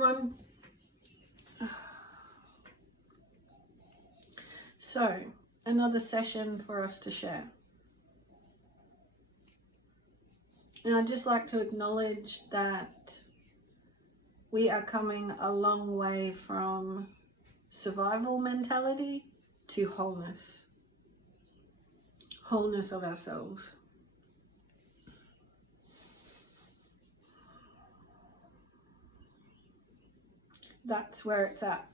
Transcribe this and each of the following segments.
everyone. So, another session for us to share. And I'd just like to acknowledge that we are coming a long way from survival mentality to wholeness. Wholeness of ourselves. That's where it's at.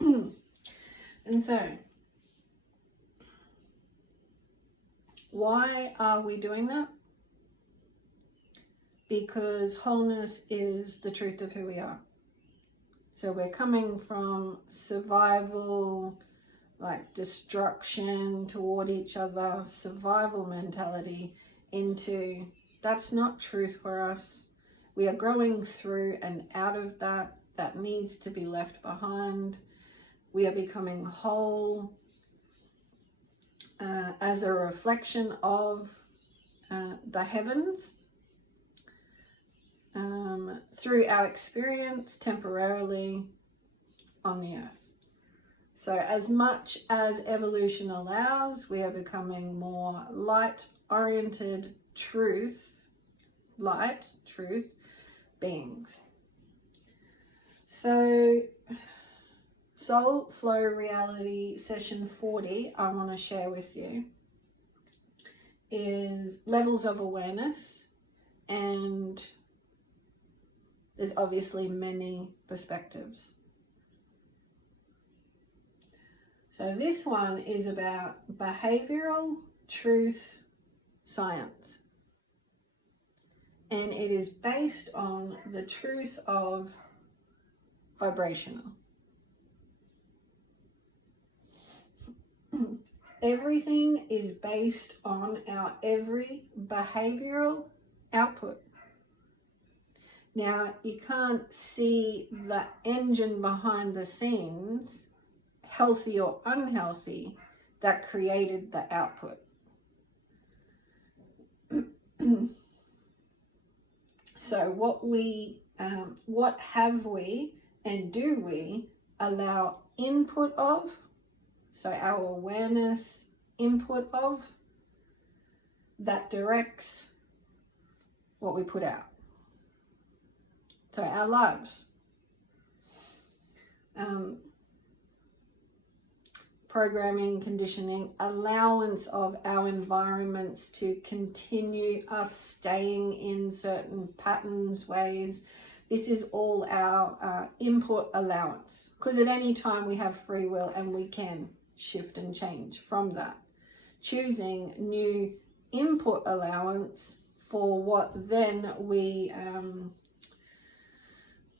And so, why are we doing that? Because wholeness is the truth of who we are. So we're coming from survival, like destruction toward each other, survival mentality, into that's not truth for us. We are growing through and out of that. That needs to be left behind. We are becoming whole as a reflection of the heavens through our experience temporarily on the earth. So as much as evolution allows, we are becoming more light-oriented truth beings. So Soul Flow Reality Session 40, I want to share with you, is levels of awareness, and there's obviously many perspectives. So this one is about behavioral truth science, and it is based on the truth of vibrational. Everything is based on our every behavioral output. Now, you can't see the engine behind the scenes, healthy or unhealthy, that created the output. So what have we and do we allow input of? So our awareness input of, that directs what we put out. So our lives. Programming, conditioning, allowance of our environments to continue us staying in certain patterns, ways. This is all our input allowance. Because at any time we have free will and we can shift and change from that. Choosing new input allowance for what then we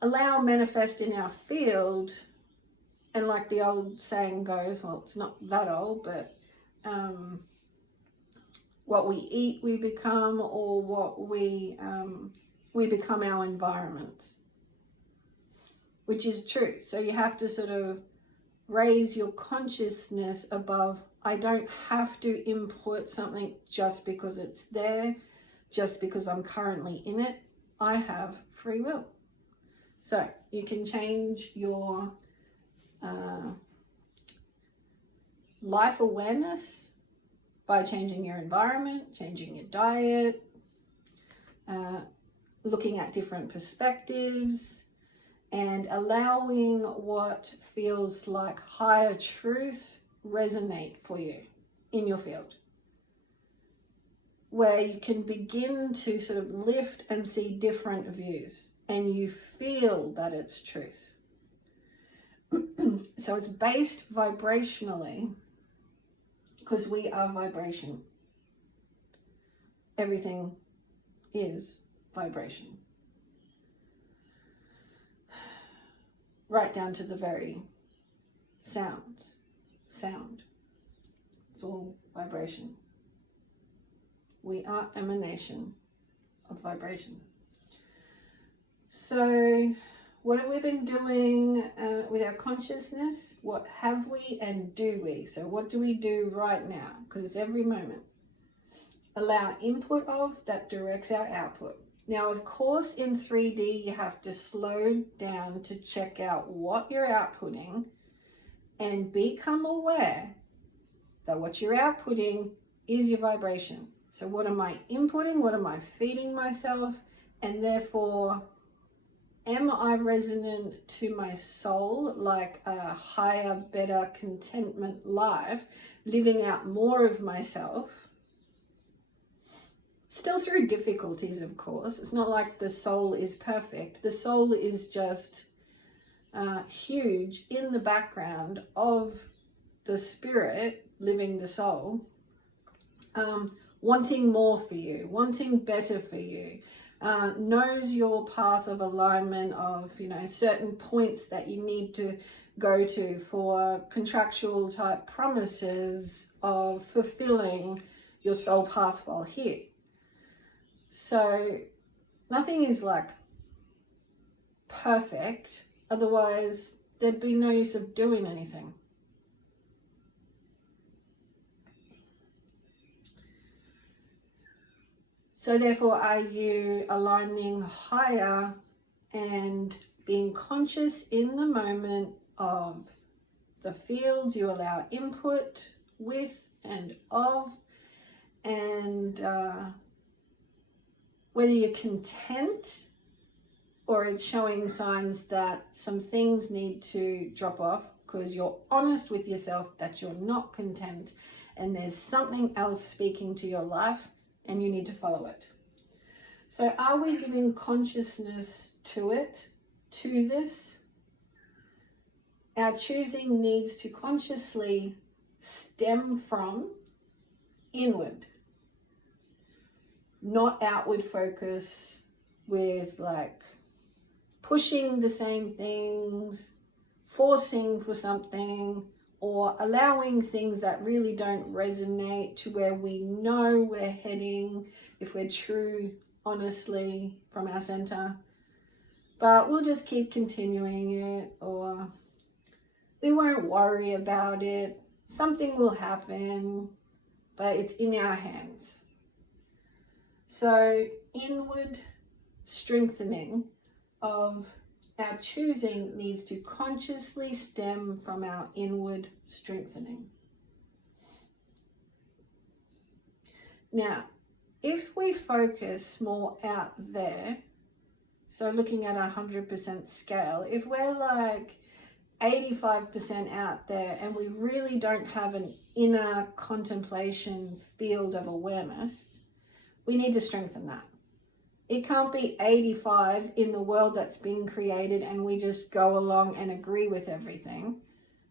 allow manifest in our field. And like the old saying goes, well, it's not that old, but what we eat we become, or what we become our environments, which is true. So you have to sort of raise your consciousness above, I don't have to input something just because it's there, just because I'm currently in it. I have free will. So you can change your life awareness by changing your environment, changing your diet, looking at different perspectives, and allowing what feels like higher truth resonate for you in your field, where you can begin to sort of lift and see different views, and you feel that it's truth. So it's based vibrationally, because we are vibration. Everything is vibration. Right down to the very sound. It's all vibration. We are emanation of vibration. So what have we been doing with our consciousness? What have we and do we? So what do we do right now? Because it's every moment. Allow input of, that directs our output. Now, of course, in 3D, you have to slow down to check out what you're outputting and become aware that what you're outputting is your vibration. So what am I inputting? What am I feeding myself? And therefore, am I resonant to my soul, like a higher, better, contentment life, living out more of myself? Still through difficulties, of course. It's not like the soul is perfect. The soul is just huge in the background of the spirit living the soul, wanting more for you, wanting better for you, knows your path of alignment of, certain points that you need to go to for contractual type promises of fulfilling your soul path while here. So nothing is like perfect, otherwise there'd be no use of doing anything. So therefore, are you aligning higher and being conscious in the moment of the fields you allow input with and of, and whether you're content or it's showing signs that some things need to drop off because you're honest with yourself that you're not content and there's something else speaking to your life and you need to follow it. So are we giving consciousness to it, to this? Our choosing needs to consciously stem from inward, not outward focus with like pushing the same things, forcing for something, or allowing things that really don't resonate to where we know we're heading if we're true, honestly, from our center. But we'll just keep continuing it, or we won't worry about it. Something will happen, but it's in our hands. So inward strengthening of our choosing needs to consciously stem from our inward strengthening. Now, if we focus more out there, so looking at a 100% scale, if we're like 85% out there and we really don't have an inner contemplation field of awareness, we need to strengthen that. It can't be 85 in the world that's been created and we just go along and agree with everything,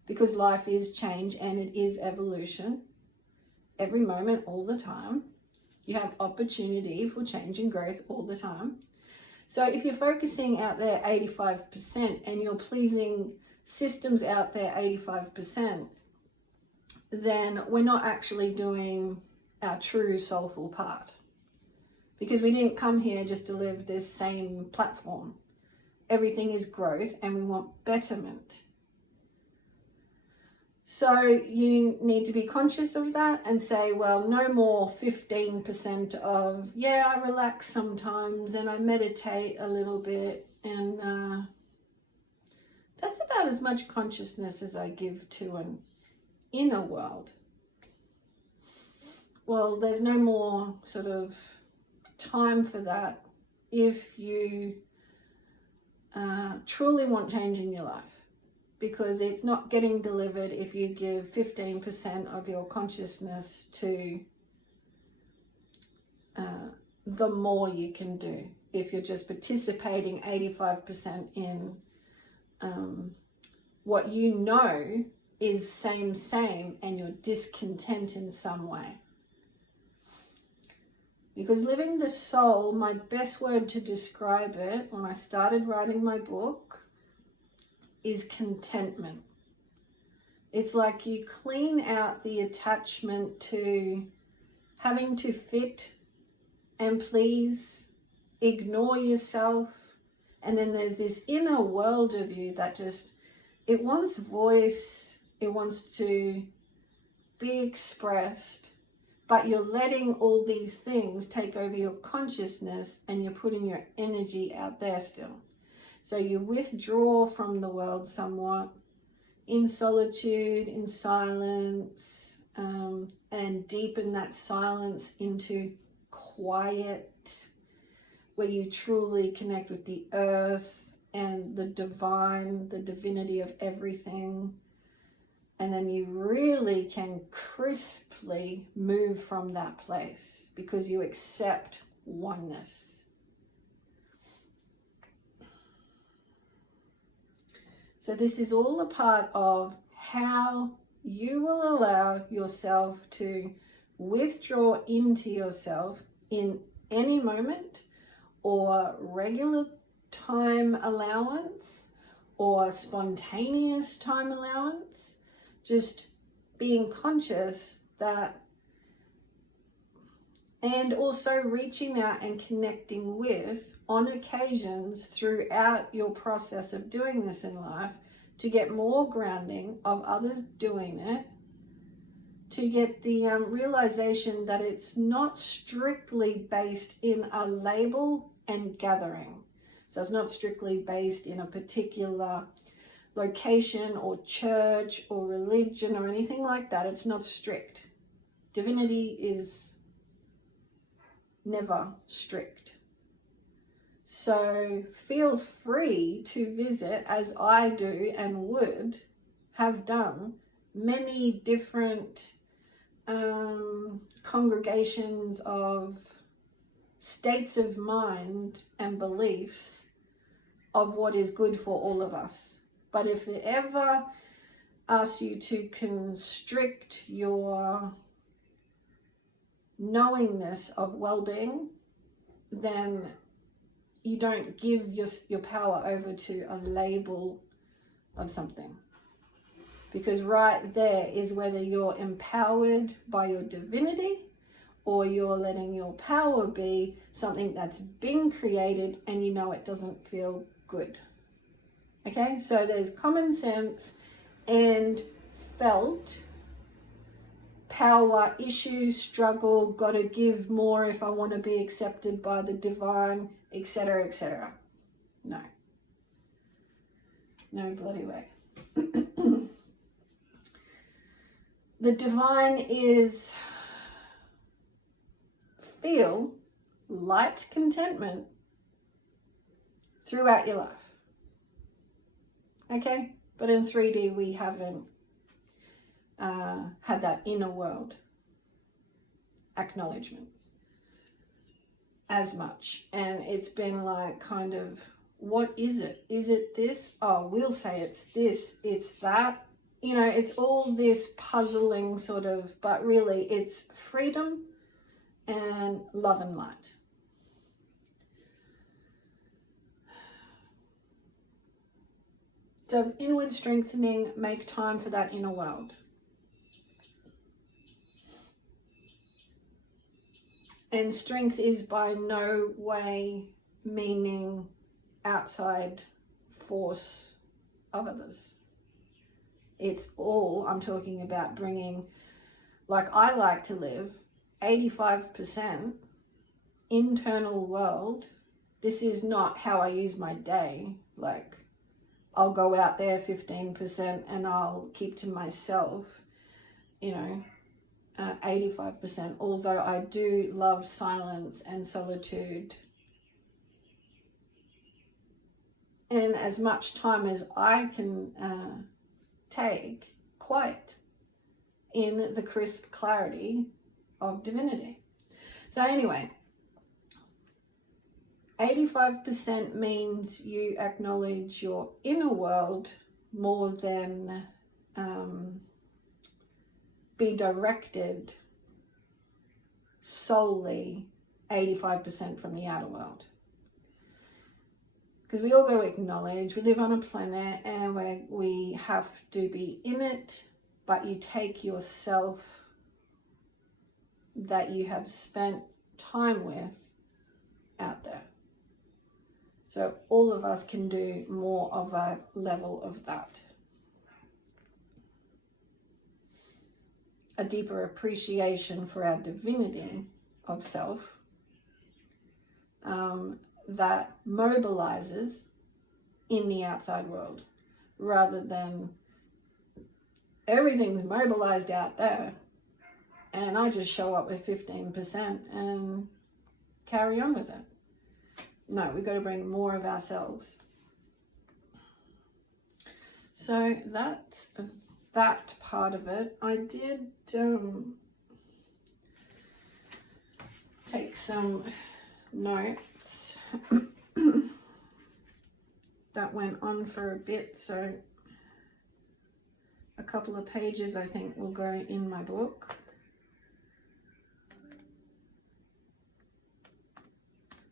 because life is change and it is evolution. Every moment, all the time. You have opportunity for change and growth all the time. So if you're focusing out there 85% and you're pleasing systems out there 85%, then we're not actually doing our true soulful part. Because we didn't come here just to live this same platform. Everything is growth and we want betterment. So you need to be conscious of that and say, well, no more 15% of, yeah, I relax sometimes and I meditate a little bit. And that's about as much consciousness as I give to an inner world. Well, there's no more sort of time for that if you truly want change in your life, because it's not getting delivered if you give 15% of your consciousness to the more you can do. If you're just participating 85% in what you know is same and you're discontent in some way. Because living the soul, my best word to describe it when I started writing my book is contentment. It's like you clean out the attachment to having to fit and please, ignore yourself. And then there's this inner world of you that just, it wants voice, it wants to be expressed. but you're letting all these things take over your consciousness and you're putting your energy out there still. So you withdraw from the world somewhat in solitude, in silence, and deepen that silence into quiet, where you truly connect with the earth and the divine, the divinity of everything. And then you really can crisply move from that place because you accept oneness. So this is all a part of how you will allow yourself to withdraw into yourself in any moment or regular time allowance or spontaneous time allowance. Just being conscious that, and also reaching out and connecting with, on occasions throughout your process of doing this in life, to get more grounding of others doing it, to get the realization that it's not strictly based in a label and gathering. So it's not strictly based in a particular location or church or religion or anything like that. It's not strict. Divinity is never strict. So feel free to visit, as I do and would have done, many different congregations of states of mind and beliefs of what is good for all of us. But if it ever asks you to constrict your knowingness of well-being, then you don't give your power over to a label of something. Because right there is whether you're empowered by your divinity or you're letting your power be something that's been created and you know it doesn't feel good. Okay, so there's common sense and felt power, issue, struggle, gotta give more if I want to be accepted by the divine, etc., etc. No. No bloody way. The divine is feel light contentment throughout your life. Okay? But in 3D we haven't had that inner world acknowledgement as much. And it's been like kind of, what is it? Is it this? Oh, we'll say it's this, it's that. You know, it's all this puzzling sort of, but really it's freedom and love and light. Does inward strengthening make time for that inner world? And strength is by no way meaning outside force of others. It's all, I'm talking about bringing, like I like to live, 85% internal world. This is not how I use my day. Like, I'll go out there 15% and I'll keep to myself, 85%. Although I do love silence and solitude. And as much time as I can take quiet in the crisp clarity of divinity. So anyway, 85% means you acknowledge your inner world more than be directed solely 85% from the outer world. Because we all got to acknowledge we live on a planet and we have to be in it, but you take yourself that you have spent time with out there. So all of us can do more of a level of that. a deeper appreciation for our divinity of self, that mobilizes in the outside world, rather than everything's mobilized out there and I just show up with 15% and carry on with it. No, we've got to bring more of ourselves. So that's that part of it. I did take some notes that went on for a bit, so a couple of pages I think will go in my book.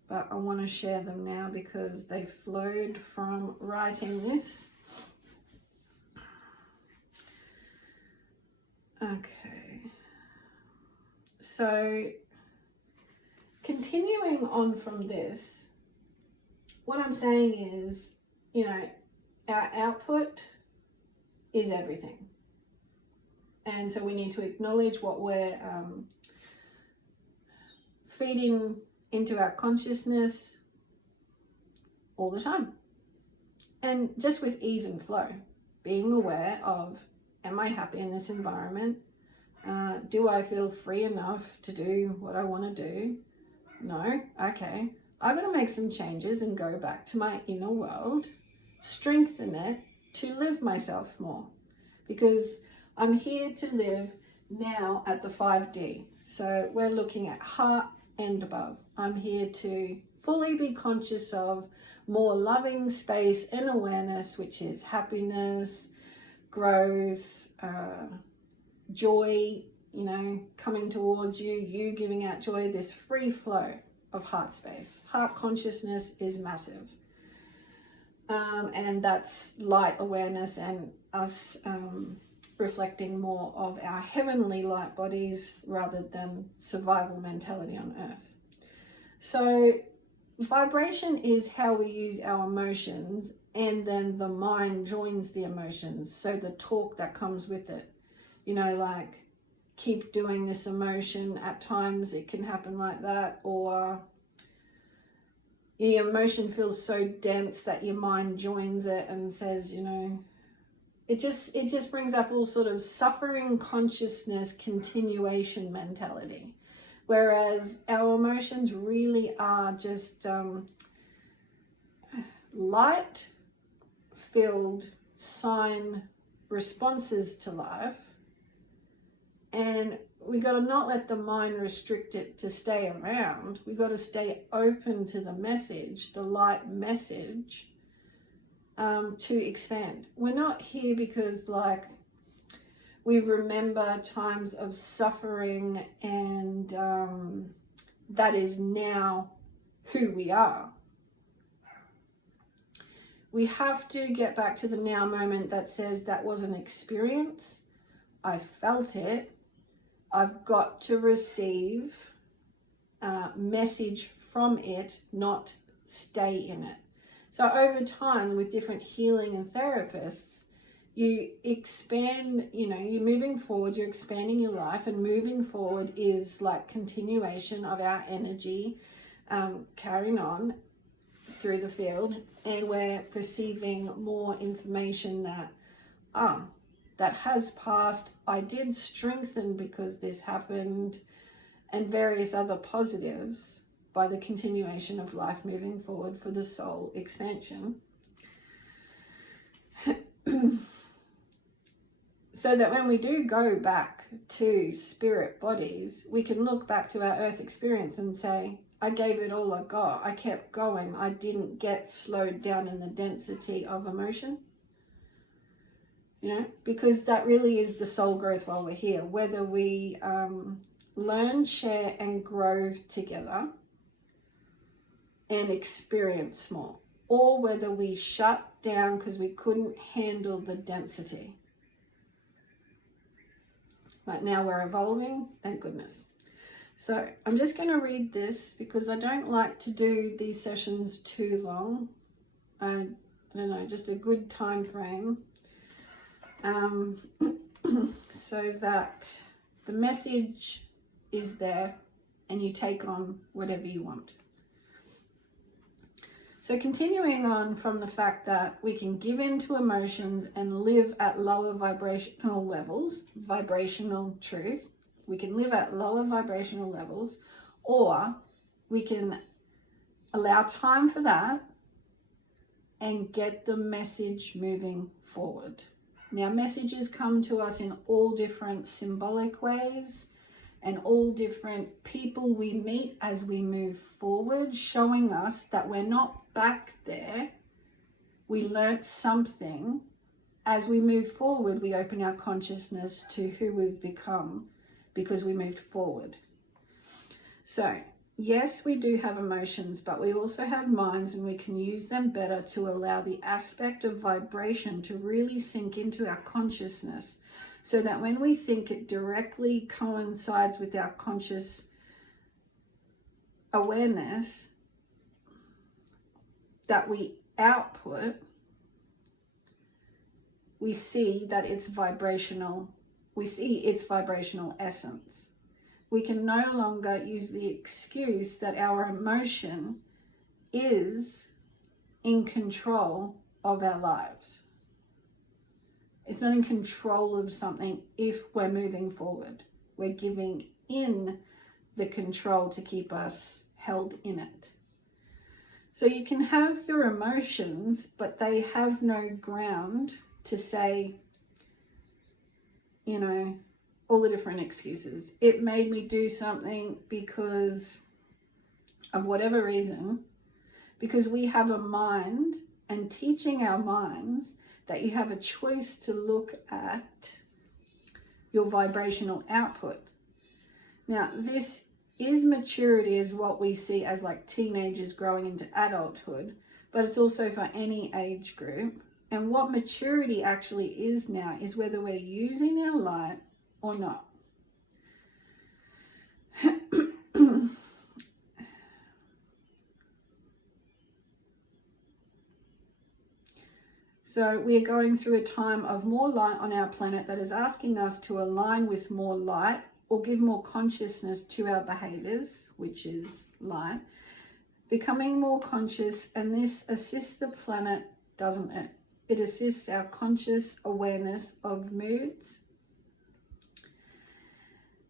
But I want to share them now because they flowed from writing this. Okay. So continuing on from this, what I'm saying is, you know, our output is everything. And so we need to acknowledge what we're feeding into our consciousness all the time. And just with ease and flow, being aware of, am I happy in this environment? Do I feel free enough to do what I want to do? No? Okay. I've got to make some changes and go back to my inner world, strengthen it to live myself more. Because I'm here to live now at the 5D. So we're looking at heart and above. I'm here to fully be conscious of more loving space and awareness, which is happiness, growth, joy, you know, coming towards you, you giving out joy, this free flow of heart space. Heart consciousness is massive. And that's light awareness and us reflecting more of our heavenly light bodies rather than survival mentality on earth. So vibration is how we use our emotions, and then the mind joins the emotions. So the talk that comes with it, you know, like keep doing this emotion. At times it can happen like that, or the emotion feels so dense that your mind joins it and says, you know, it just brings up all sort of suffering consciousness continuation mentality. Whereas our emotions really are just light-filled sign responses to life. And we got to not let the mind restrict it to stay around. We got to stay open to the message, the light message, to expand. We're not here because like we remember times of suffering and that is now who we are. We have to get back to the now moment that says that was an experience. I felt it. I've got to receive a message from it, not stay in it. So over time with different healing and therapists, you expand, you know, you're moving forward, you're expanding your life, and moving forward is like continuation of our energy carrying on through the field, and we're perceiving more information that, that has passed, I did strengthen because this happened, and various other positives by the continuation of life moving forward for the soul expansion. So that when we do go back to spirit bodies, we can look back to our earth experience and say, I gave it all I got. I kept going. I didn't get slowed down in the density of emotion. You know, because that really is the soul growth while we're here. Whether we learn, share, and grow together and experience more, or whether we shut down because we couldn't handle the density. But now we're evolving, thank goodness. So I'm just going to read this because I don't like to do these sessions too long. I don't know, just a good time frame. So that The message is there, and you take on whatever you want. So continuing on from the fact that we can give in to emotions and live at lower vibrational levels, vibrational truth, we can live at lower vibrational levels, or we can allow time for that and get the message moving forward. Now, messages come to us in all different symbolic ways and all different people we meet as we move forward, showing us that we're not back there. We learnt something. As we move forward, we open our consciousness to who we've become because we moved forward. So, yes, we do have emotions, but we also have minds, and we can use them better to allow the aspect of vibration to really sink into our consciousness, so that when we think, it directly coincides with our conscious awareness that we output. We see that it's vibrational. We see its vibrational essence. We can no longer use the excuse that our emotion is in control of our lives. It's not in control of something if we're moving forward. We're giving in the control to keep us held in it. So you can have your emotions, but they have no ground to say, all the different excuses. It made me do something because of whatever reason, because we have a mind, and teaching our minds that you have a choice to look at your vibrational output. Now, this is maturity, is what we see as like teenagers growing into adulthood, but it's also for any age group. And what maturity actually is now is whether we're using our light or not. So we are going through a time of more light on our planet that is asking us to align with more light, or give more consciousness to our behaviors, which is light, becoming more conscious, and this assists the planet, doesn't it? It assists our conscious awareness of moods.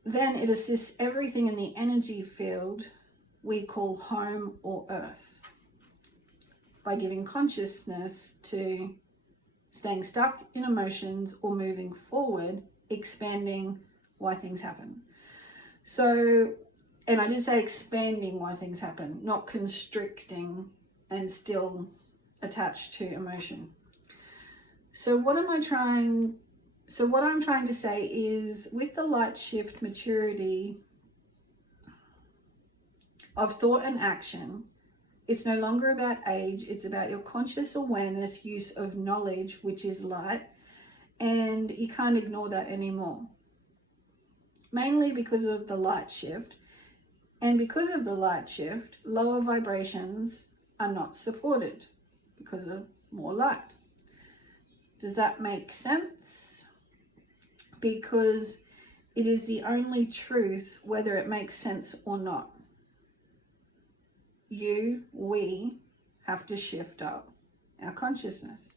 Then it assists everything in the energy field we call home or earth, by giving consciousness to staying stuck in emotions or moving forward, expanding why things happen. So, and I did say expanding why things happen, not constricting and still attached to emotion. So what I'm trying to say is, with the light shift maturity of thought and action, it's no longer about age, it's about your conscious awareness, use of knowledge, which is light, and you can't ignore that anymore. Mainly because of the light shift, and because of the light shift, lower vibrations are not supported because of more light. Does that make sense? Because it is the only truth, whether it makes sense or not. We have to shift up our consciousness.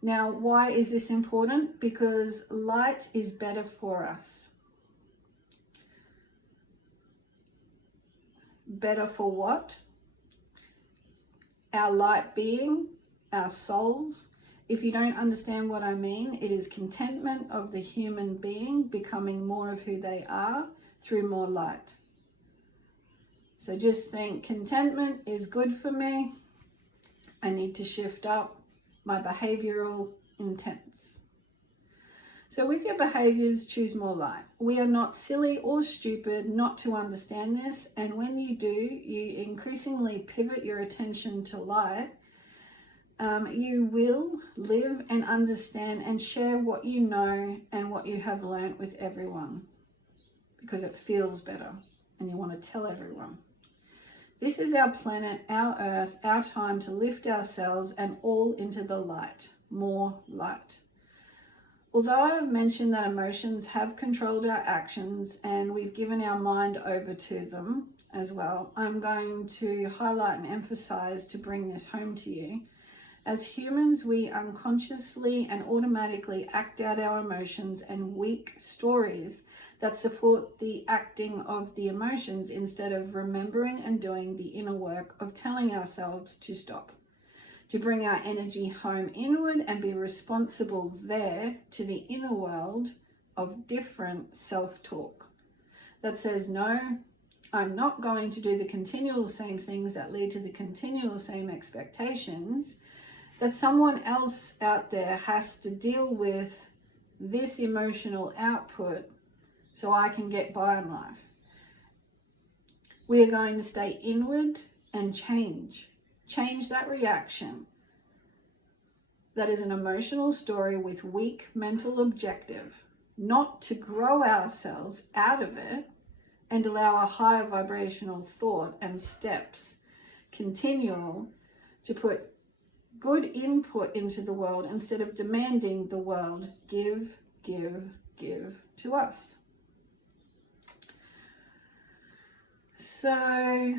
Now, why is this important? Because light is better for us. Better for what? Our light being, our souls. If you don't understand what I mean, it is contentment of the human being becoming more of who they are through more light. So just think, contentment is good for me. I need to shift up my behavioural intents. So with your behaviours, choose more light. We are not silly or stupid not to understand this. And when you do, you increasingly pivot your attention to light. You will live and understand and share what you know and what you have learnt with everyone, because it feels better and you want to tell everyone. This is our planet, our earth, our time to lift ourselves and all into the light, more light. Although I have mentioned that emotions have controlled our actions and we've given our mind over to them as well, I'm going to highlight and emphasize to bring this home to you. As humans, we unconsciously and automatically act out our emotions and weak stories that support the acting of the emotions instead of remembering and doing the inner work of telling ourselves to stop, to bring our energy home inward and be responsible there to the inner world of different self-talk that says, no, I'm not going to do the continual same things that lead to the continual same expectations, that someone else out there has to deal with this emotional output so I can get by in life. We are going to stay inward and change that reaction. That is an emotional story with weak mental objective, not to grow ourselves out of it and allow a higher vibrational thought and steps continual to put good input into the world instead of demanding the world give to us. So I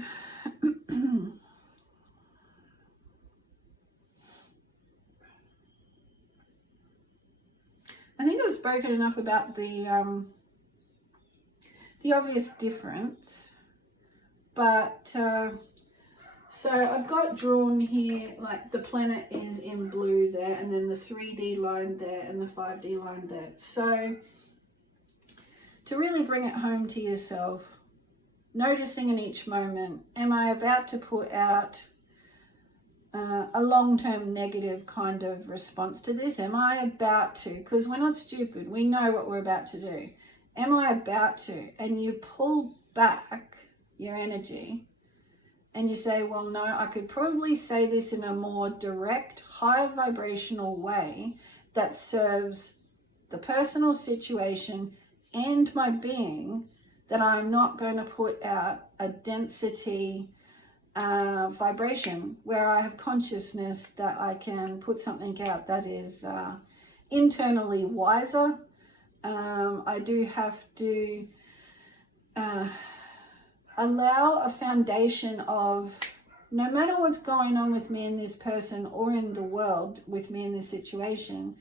think I've spoken enough about the obvious difference, but so I've got drawn here, like the planet is in blue there, and then the 3D line there and the 5D line there. So to really bring it home to yourself, noticing in each moment, am I about to put out a long-term negative kind of response to this? Am I about to? Because we're not stupid. We know what we're about to do. Am I about to? And you pull back your energy and you say, well, no, I could probably say this in a more direct, high vibrational way that serves the personal situation and my being, that I'm not going to put out a density vibration where I have consciousness that I can put something out that is internally wiser. I do have to allow a foundation of, no matter what's going on with me and this person or in the world with me in this situation,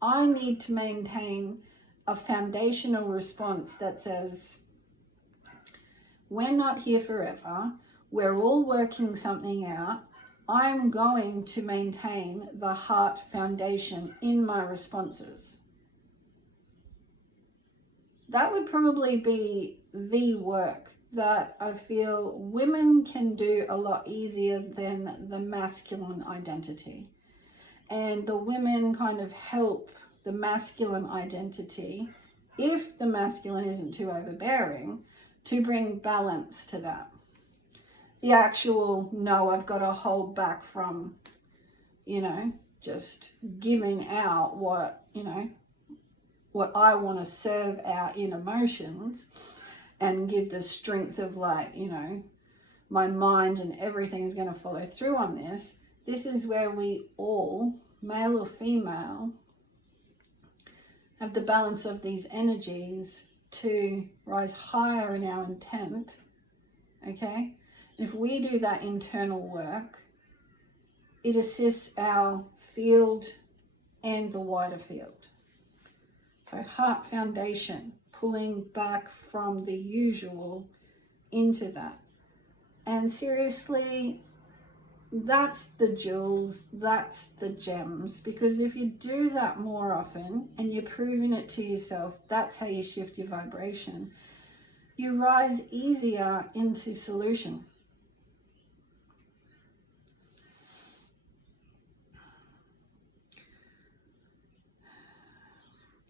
I need to maintain a foundational response that says, we're not here forever. We're all working something out. I'm going to maintain the heart foundation in my responses. That would probably be the work that I feel women can do a lot easier than the masculine identity. And the women kind of help the masculine identity, if the masculine isn't too overbearing, to bring balance to that. The actual, no, I've got to hold back from, just giving out what I want to serve out in emotions, and give the strength of my mind and everything's going to follow through on this. This is where we all, male or female, have the balance of these energies to rise higher in our intent, okay? If we do that internal work, it assists our field and the wider field. So heart foundation, pulling back from the usual into that. And seriously, that's the jewels, that's the gems. Because if you do that more often and you're proving it to yourself, that's how you shift your vibration. You rise easier into solution.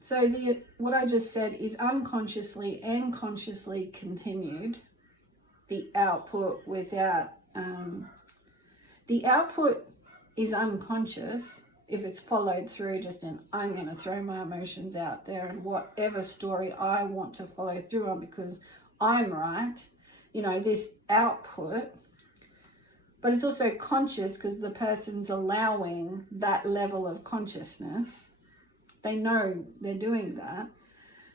So what I just said is unconsciously and consciously continued. The output without, the output is unconscious if it's followed through just in, I'm going to throw my emotions out there and whatever story I want to follow through on because I'm right, this output. But it's also conscious because the person's allowing that level of consciousness. They know they're doing that.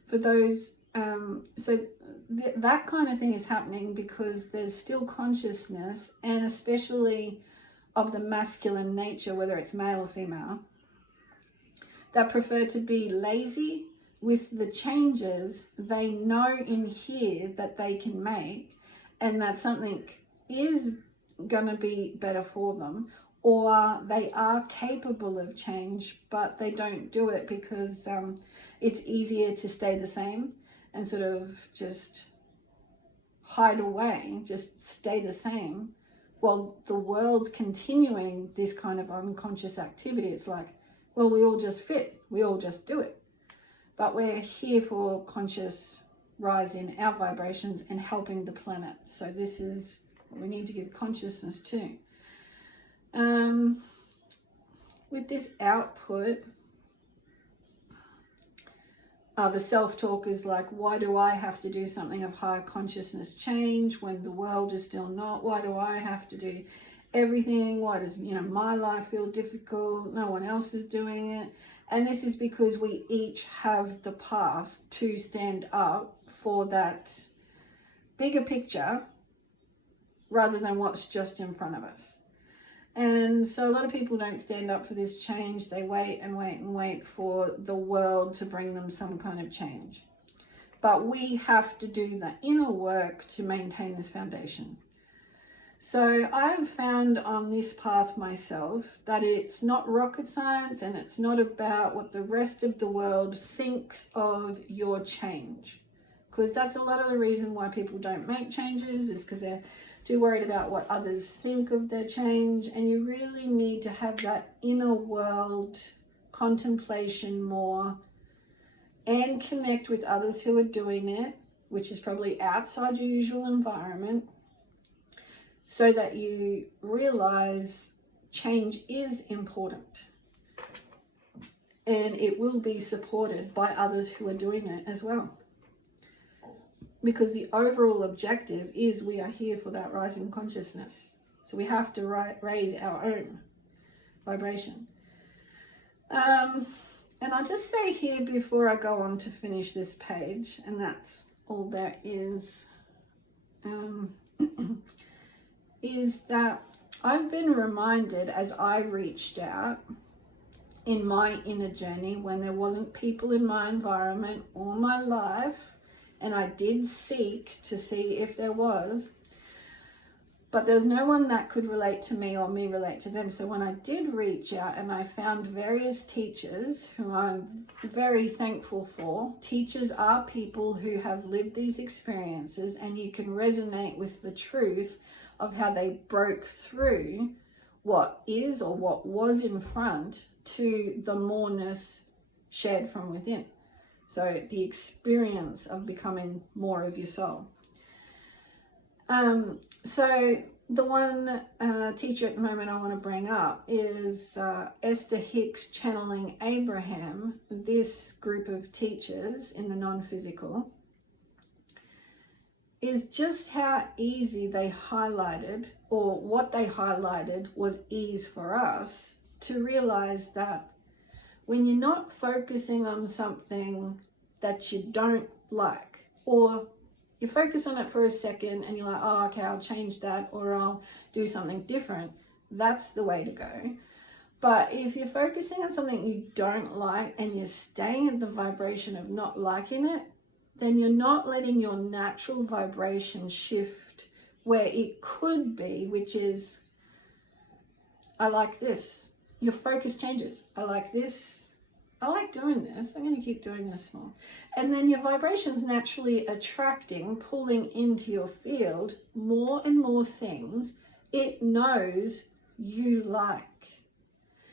For those, that kind of thing is happening because there's still consciousness, and especially of the masculine nature, whether it's male or female, that prefer to be lazy with the changes they know in here that they can make, and that something is going to be better for them, or they are capable of change, but they don't do it because it's easier to stay the same and sort of just hide away, just stay the same, while the world's continuing this kind of unconscious activity. It's like, well, we all just fit, we all just do it. But we're here for conscious rise in our vibrations and helping the planet. So this is what we need to give consciousness to. With this output, the self-talk is like, why do I have to do something of higher consciousness change when the world is still not? Why do I have to do everything? Why does my life feel difficult? No one else is doing it. And this is because we each have the path to stand up for that bigger picture rather than what's just in front of us. And so a lot of people don't stand up for this change. They wait and wait and wait for the world to bring them some kind of change. But we have to do the inner work to maintain this foundation. So I've found on this path myself that it's not rocket science, and it's not about what the rest of the world thinks of your change. Because that's a lot of the reason why people don't make changes, is because they're too worried about what others think of their change. And you really need to have that inner world contemplation more and connect with others who are doing it, which is probably outside your usual environment, so that you realize change is important and it will be supported by others who are doing it as well. Because the overall objective is we are here for that rising consciousness. So we have to raise our own vibration. And I'll just say here before I go on to finish this page, and that's all there is, is that I've been reminded as I reached out in my inner journey, when there wasn't people in my environment or my life, and I did seek to see if there was, but there was no one that could relate to me or me relate to them. So when I did reach out, and I found various teachers who I'm very thankful for. Teachers are people who have lived these experiences, and you can resonate with the truth of how they broke through what is or what was in front to the moreness shared from within. So the experience of becoming more of your soul. So the one teacher at the moment I want to bring up is Esther Hicks channeling Abraham. This group of teachers in the non-physical is just how easy they highlighted, or what they highlighted was ease for us to realize that when you're not focusing on something that you don't like, or you focus on it for a second and you're like, oh, okay, I'll change that, or I'll do something different, that's the way to go. But if you're focusing on something you don't like and you're staying at the vibration of not liking it, then you're not letting your natural vibration shift where it could be, which is, I like this. Your focus changes. I like this. I like doing this. I'm going to keep doing this more. And then your vibration's naturally attracting, pulling into your field more and more things it knows you like.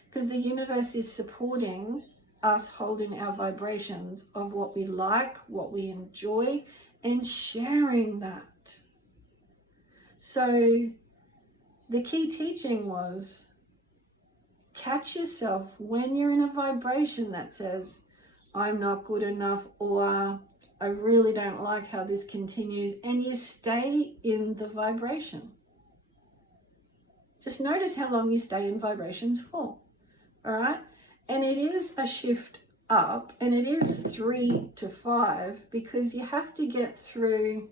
Because the universe is supporting us holding our vibrations of what we like, what we enjoy, and sharing that. So the key teaching was, catch yourself when you're in a vibration that says, I'm not good enough, or I really don't like how this continues, and you stay in the vibration. Just notice how long you stay in vibrations for, all right? And it is a shift up, and it is 3 to 5 because you have to get through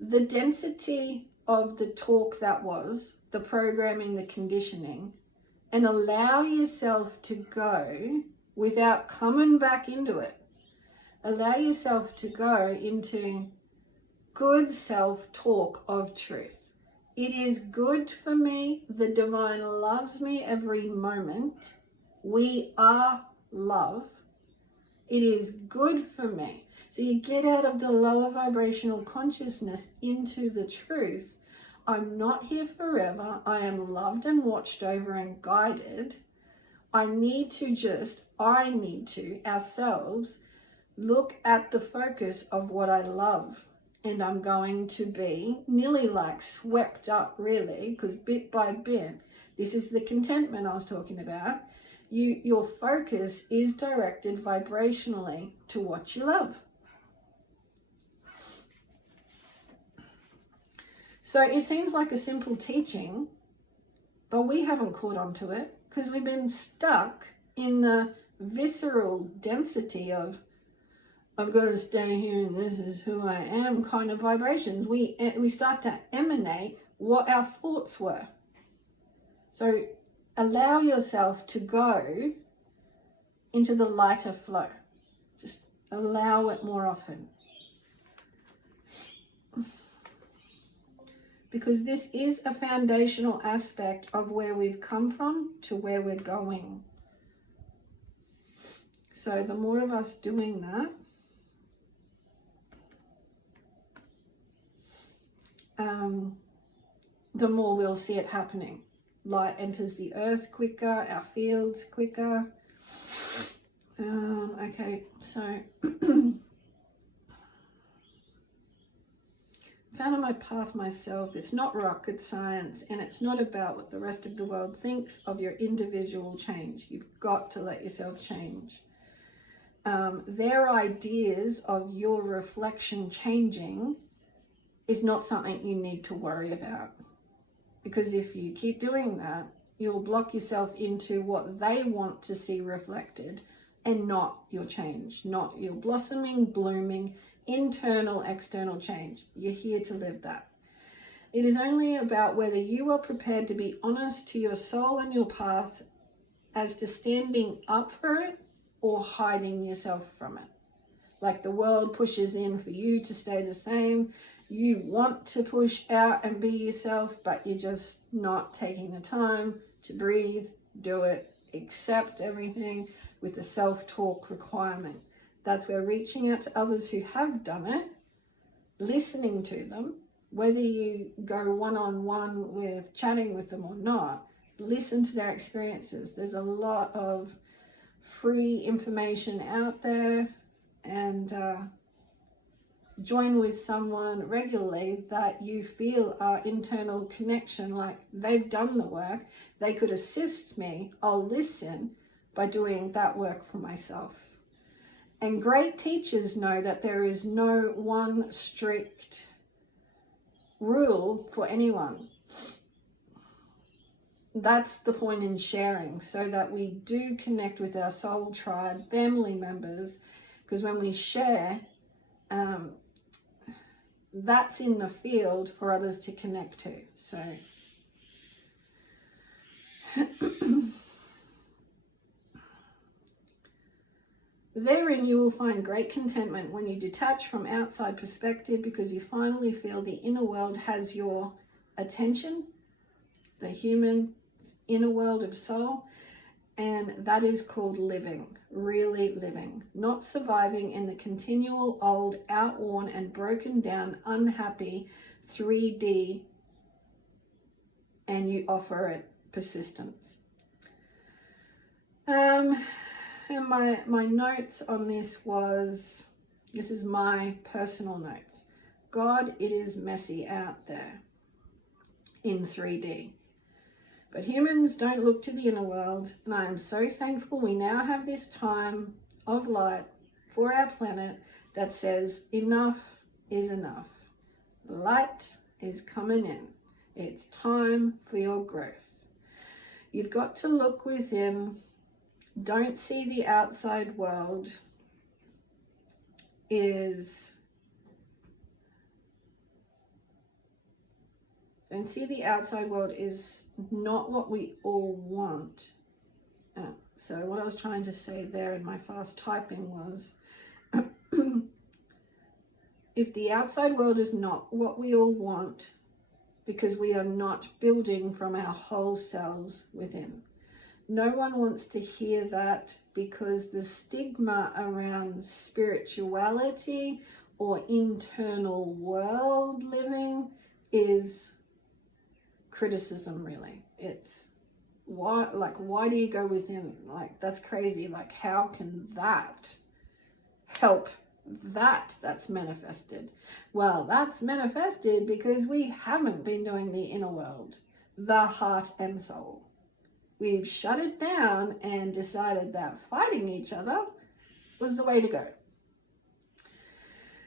the density of the talk that was, the programming, the conditioning, and allow yourself to go without coming back into it. Allow yourself to go into good self-talk of truth. It is good for me. The divine loves me every moment. We are love. It is good for me. So you get out of the lower vibrational consciousness into the truth. I'm not here forever. I am loved and watched over and guided. I need to ourselves look at the focus of what I love. And I'm going to be nearly like swept up, really, because bit by bit, this is the contentment I was talking about. Your focus is directed vibrationally to what you love. So it seems like a simple teaching, but we haven't caught on to it because we've been stuck in the visceral density of I've got to stay here and this is who I am kind of vibrations. We start to emanate what our thoughts were. So allow yourself to go into the lighter flow. Just allow it more often. Because this is a foundational aspect of where we've come from to where we're going. So the more of us doing that, the more we'll see it happening. Light enters the earth quicker, our fields quicker. Okay, so found my path myself. It's not rocket science, and it's not about what the rest of the world thinks of your individual change. You've got to let yourself change. Their ideas of your reflection changing is not something you need to worry about. Because if you keep doing that, you'll block yourself into what they want to see reflected and not your change, not your blossoming, blooming, internal, external change. You're here to live that. It is only about whether you are prepared to be honest to your soul and your path as to standing up for it or hiding yourself from it. Like the world pushes in for you to stay the same. You want to push out and be yourself, but you're just not taking the time to breathe, do it, accept everything with the self-talk requirement. That's where reaching out to others who have done it, listening to them, whether you go one-on-one with chatting with them or not, listen to their experiences. There's a lot of free information out there, and join with someone regularly that you feel are internal connection, like they've done the work, they could assist me, I'll listen by doing that work for myself. And great teachers know that there is no one strict rule for anyone. That's the point in sharing, so that we do connect with our soul tribe, family members, because when we share, that's in the field for others to connect to. So therein you will find great contentment when you detach from outside perspective, because you finally feel the inner world has your attention, the human inner world of soul, and that is called living, really living, not surviving in the continual old, outworn and broken down, unhappy 3D, and you offer it persistence. And my notes on this is my personal notes. God, it is messy out there in 3D. But humans don't look to the inner world, and I am so thankful we now have this time of light for our planet that says enough is enough. Light is coming in. It's time for your growth. You've got to look within. Don't see the outside world is not what we all want. So what I was trying to say there in my fast typing was, if the outside world is not what we all want, because we are not building from our whole selves within. No one wants to hear that, because the stigma around spirituality or internal world living is criticism, really. It's why do you go within? Like, that's crazy. Like, how can that help that's manifested? Well, that's manifested because we haven't been doing the inner world, the heart and soul. We've shut it down and decided that fighting each other was the way to go.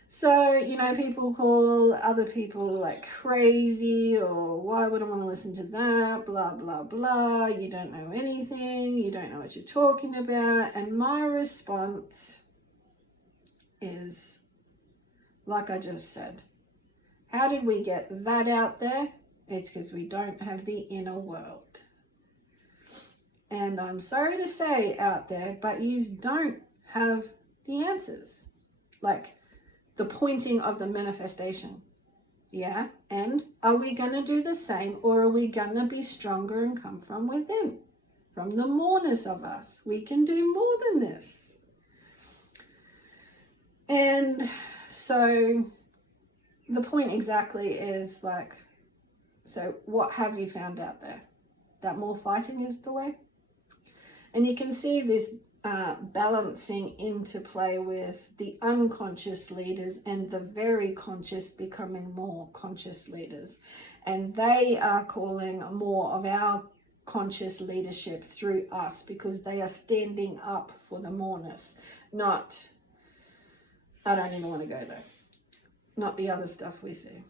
So, you know, people call other people like crazy, or why would I want to listen to that, blah, blah, blah. You don't know anything. You don't know what you're talking about. And my response is, like I just said, how did we get that out there? It's because we don't have the inner world. And I'm sorry to say out there, but you don't have the answers. Like the pointing of the manifestation. Yeah. And are we going to do the same, or are we going to be stronger and come from within? From the moreness of us. We can do more than this. And so the point exactly is like, so what have you found out there? That more fighting is the way? And you can see this balancing into play with the unconscious leaders and the very conscious becoming more conscious leaders. And they are calling more of our conscious leadership through us, because they are standing up for the moreness, not, I don't even want to go there, not the other stuff we see.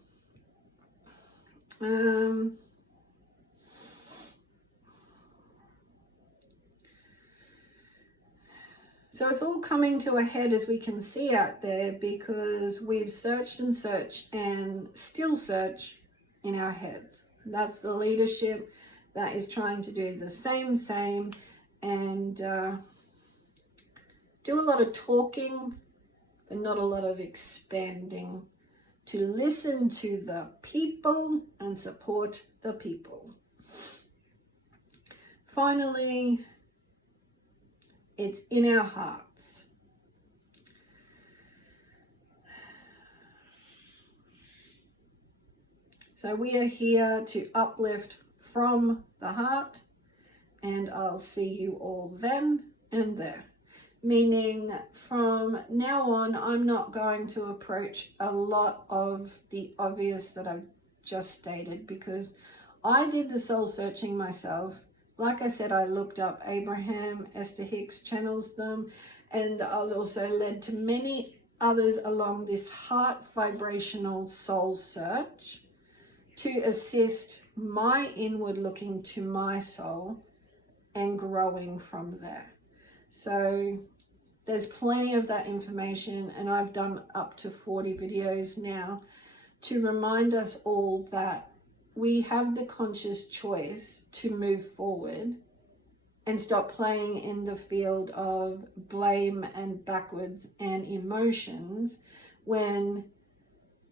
So it's all coming to a head, as we can see out there, because we've searched and searched and still search in our heads. That's the leadership that is trying to do the same and do a lot of talking, but not a lot of expanding, to listen to the people and support the people. Finally, it's in our hearts. So we are here to uplift from the heart, and I'll see you all then and there. Meaning from now on, I'm not going to approach a lot of the obvious that I've just stated, because I did the soul searching myself. Like I said, I looked up Abraham, Esther Hicks channels them, and I was also led to many others along this heart vibrational soul search to assist my inward looking to my soul and growing from there. So there's plenty of that information, and I've done up to 40 videos now to remind us all that we have the conscious choice to move forward and stop playing in the field of blame and backwards and emotions, when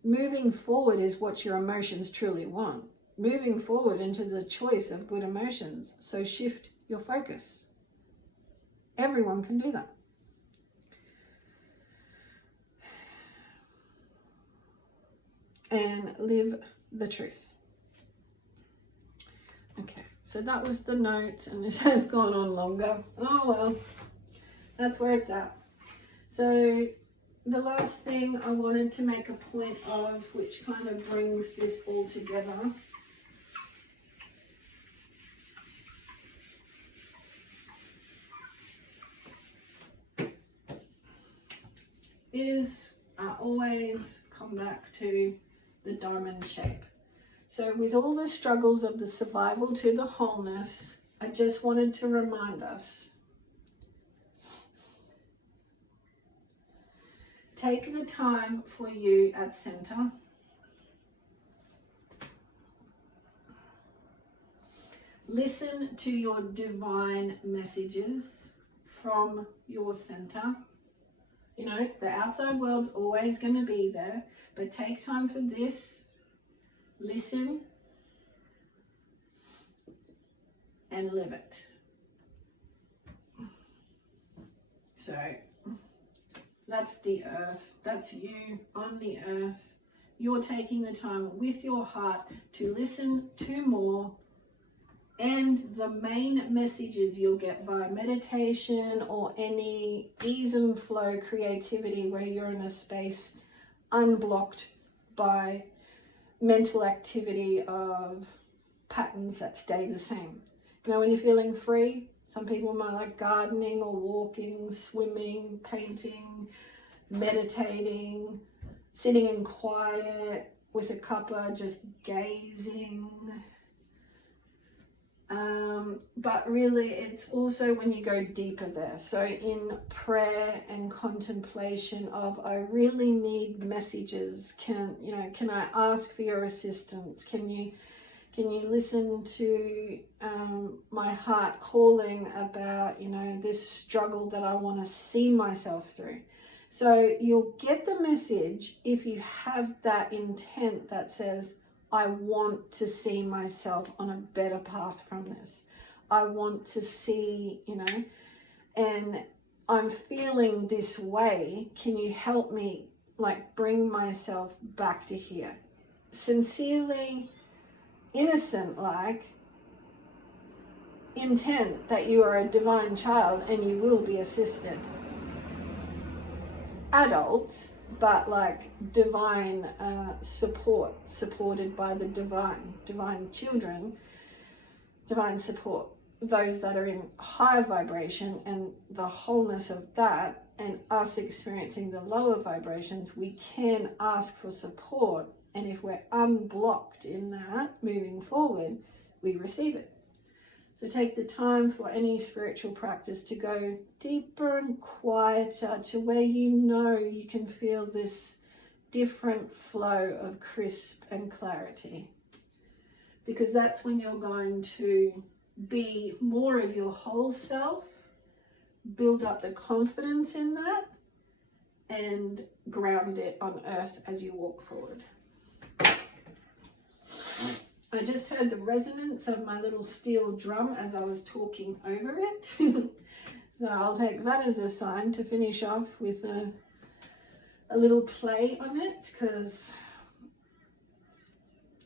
moving forward is what your emotions truly want. Moving forward into the choice of good emotions. So shift your focus. Everyone can do that. And live the truth. Okay, so that was the notes, and this has gone on longer. Oh well, that's where it's at. So the last thing I wanted to make a point of, which kind of brings this all together, is I always come back to the diamond shape. So with all the struggles of the survival to the wholeness, I just wanted to remind us, take the time for you at center. Listen to your divine messages from your center. You know, the outside world's always going to be there, but take time for this. Listen and live it. So that's the earth. That's you on the earth. You're taking the time with your heart to listen to more. And the main messages you'll get via meditation or any ease and flow creativity where you're in a space unblocked by mental activity of patterns that stay the same. You know, when you're feeling free, some people might like gardening or walking, swimming, painting, meditating, sitting in quiet with a cuppa, just gazing. But really it's also when you go deeper there. So in prayer and contemplation of, I really need messages. Can I ask for your assistance? Can you listen to my heart calling about, this struggle that I want to see myself through? So you'll get the message if you have that intent that says, I want to see myself on a better path from this. I want to see, and I'm feeling this way. Can you help me bring myself back to here? Sincerely, innocent, intent that you are a divine child and you will be assisted. Adults, but divine supported by the divine children, divine support, those that are in higher vibration and the wholeness of that, and us experiencing the lower vibrations, we can ask for support, and if we're unblocked in that moving forward, we receive it. So take the time for any spiritual practice to go deeper and quieter to where you can feel this different flow of crisp and clarity. Because that's when you're going to be more of your whole self, build up the confidence in that, and ground it on earth as you walk forward. I just heard the resonance of my little steel drum as I was talking over it. So I'll take that as a sign to finish off with a little play on it, because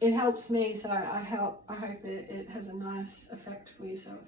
it helps me. So I hope it has a nice effect for yourself.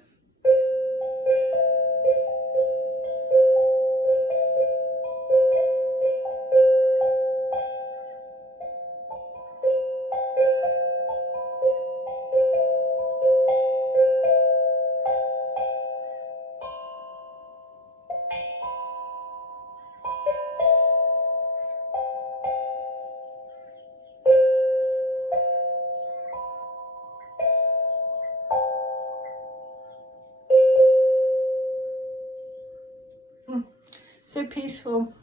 So peaceful.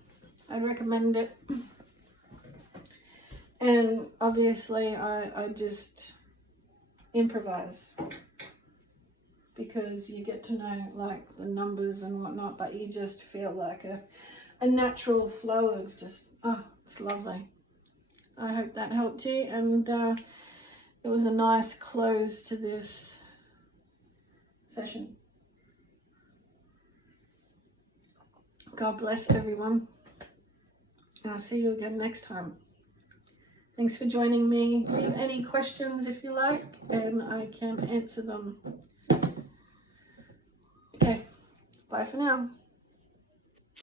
I'd recommend it. And obviously I just improvise, because you get to know the numbers and whatnot, but you just feel like a natural flow of just, it's lovely. I hope that helped you, and it was a nice close to this session. God bless everyone. I'll see you again next time. Thanks for joining me. Leave any questions if you like, and I can answer them. Okay, bye for now.